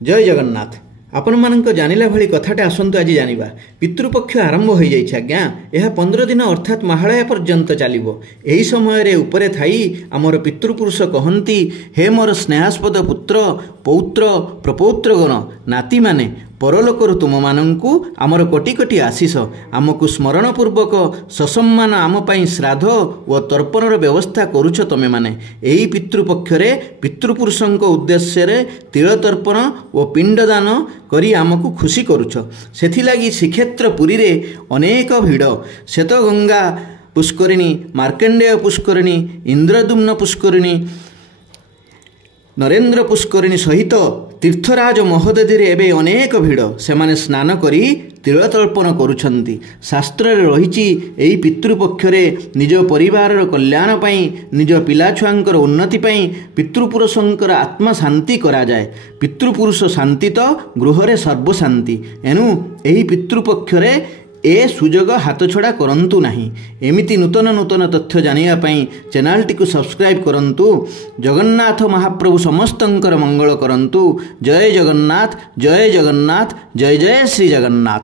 जय जगन्नाथ। आपण मानक जानिला भली कथाटे आसंतु आज जानिबा। पितृपक्ष आरंभ हो जाइछ आज्ञा। यह 15 दिन अर्थात महालया पर्यंत चलिबो। एही समय रे उपरे थाई आमर पितृपुरुष कहंती, हे मोर स्नेहास्पद पुत्र पौत्र प्रपौत्र गण नाती माने परलोकरु तुम मानंकु आमर कोटि कोटि आशीष। आमको स्मरणपूर्वक ससम्मान आम पाई श्राद्ध व तर्पणर व्यवस्था करुछ तमे माने। एही पितृपक्षरे पितृपुरुषंक उद्देश्य रे तिल तर्पण व पिंडदान करी आमको खुशी करुछ। सेथिलागी श्रीक्षेत्र पुरी रे अनेक भिड़। श्वेतगंगा पुष्करिणी, मार्कंडेय पुष्करिणी, इंद्रदुम्न पुष्करिणी, नरेंद्र पुष्करिणी सहित तीर्थराज महोदधि एवं अनेक भिड़। सेमाने स्नान करी तिलतर्पण करुछंती। शास्त्र रही एही पितृपक्षरे निज परिवार कल्याण पाई, निज पिलाछुआंकर उन्नति पाई पितृपुरुषंकर आत्मा शांति करा जाए। पितृपुरुष शांति तो गृहरे सर्वशांति। एनु एही पितृपक्षरे ए सुजोग हाथ छड़ा करंतु नहीं। एमिति नूतन नूतन तथ्य जानिया पाई चैनल टी को सब्सक्राइब करंतु। जगन्नाथ महाप्रभु समस्तंकर मंगल करंतु। जय जगन्नाथ, जय जगन्नाथ, जय जय श्री जगन्नाथ।